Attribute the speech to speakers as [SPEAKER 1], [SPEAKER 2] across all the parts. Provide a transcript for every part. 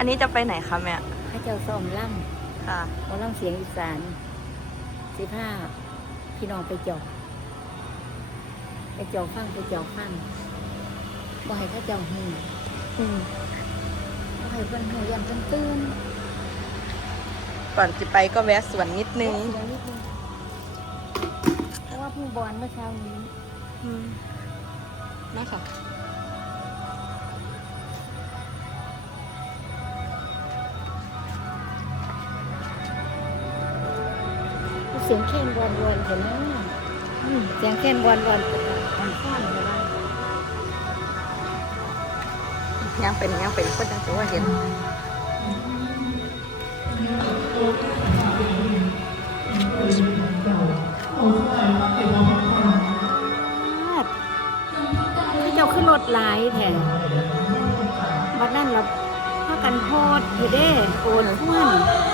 [SPEAKER 1] อันนี้จะไปไหนคะแม่
[SPEAKER 2] พระเจ้าซ้อมล่
[SPEAKER 1] ค่ะำ
[SPEAKER 2] หมอล่ำเสียงอีสานสิบห้าพี่น้องไปจอกไปจอกฟังไปจอกฟังบ่ให้พระเจ้าหู
[SPEAKER 1] อืม
[SPEAKER 2] บ่ให้เพิ่นหูยันเพิ่นตื่น
[SPEAKER 1] ก่อนจะไปก็แวะสวนนิดนึง เ
[SPEAKER 2] ดี๋ยวนิดนึงเพราะว่าเพิ่งบอลเมื่อเช้านี้
[SPEAKER 1] อืมนะคะ
[SPEAKER 2] สียงแค้นวนวนเห็นไหมเสียงแค้นวนวนมันฟ้อนเลย
[SPEAKER 1] ยังเป็นยังเป็นคนจังจะว่าเห็น
[SPEAKER 3] พี่เจ้าขึ้น
[SPEAKER 2] รถหลายแท้บัดนั้นเราพากันโพดอยู่เด้โกนท่วน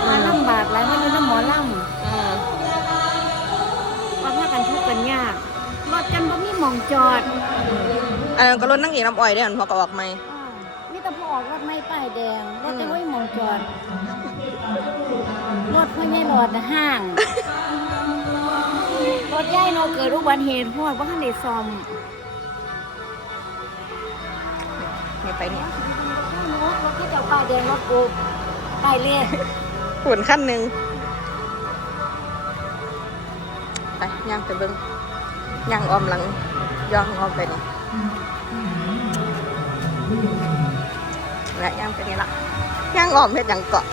[SPEAKER 2] มาลำบากหลายมาอยู่น้ำหมอลอื จอด
[SPEAKER 4] อันนั้นก็รถ
[SPEAKER 1] นั่งเอกน้ำอ้อยได้อันพอก็ออกไหม
[SPEAKER 2] อ้าวมีแต่พอออกรถไม่ป้ายแดงรถจะไม่มีหมองจอด
[SPEAKER 4] รถพ่อใหญ่หลอด
[SPEAKER 2] น่ะห้าง
[SPEAKER 3] รถใหญ่เนาะเ
[SPEAKER 2] กิดอุบัติเหตุเพราะว่าบ่ทันได้ซ่อม
[SPEAKER 1] นี่ไปนี่
[SPEAKER 2] รถรถที่เจ้าป้ายแดงรถกูป้ายเลข
[SPEAKER 1] หุ่นขั้นหนึ่งไปย่างไปเบิ้ง
[SPEAKER 4] ย่างออมหลัง ย่องออมไป
[SPEAKER 1] นี่และย่างไปนี่ละย่างออมเฮ็ดหยังเกาะ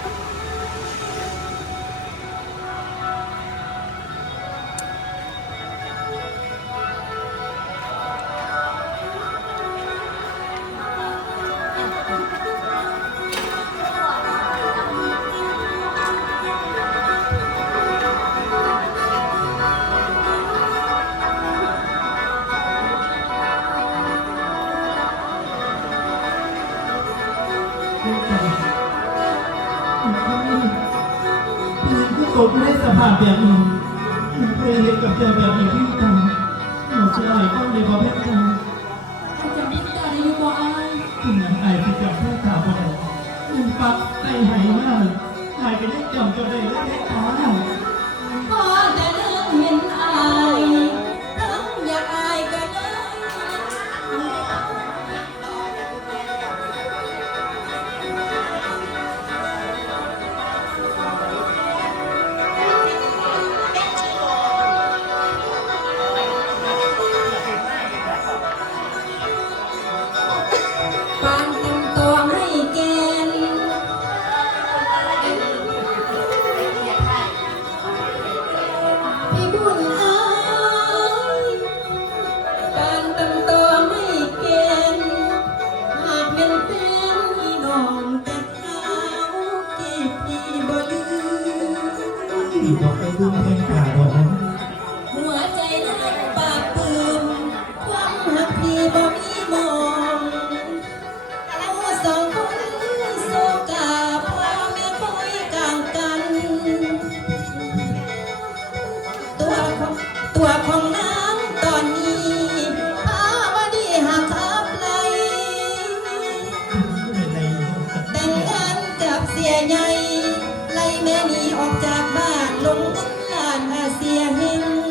[SPEAKER 4] ที่ตกในสภาพแบบนี้เคยเห็นกับเจอแบบนี้ที่ทำเราจะได้เข้าในประเภทกัน
[SPEAKER 3] ถ้าจะมิตรได้ยุบ่อาย
[SPEAKER 4] ถึงนั้นอายที่จะพูดถามว่าหนึ่งปักใจหายมากอายก็ได้จำเจ้าได้เรื่องให้ตา ติดบอไปดูเพลงขาดอก
[SPEAKER 3] หัวใจได้ปากปืนความหักที่บ่มีมองเราสองคนโซกาพ่อแม่คอยกางกัน ตัวของตัวของน้ำตอนนี้พาบดีหักอับไหล
[SPEAKER 4] แต่งงาน
[SPEAKER 3] กับเสียใหญ่ แม่นีออกจากบ้านลงกันลานอาเซียหึง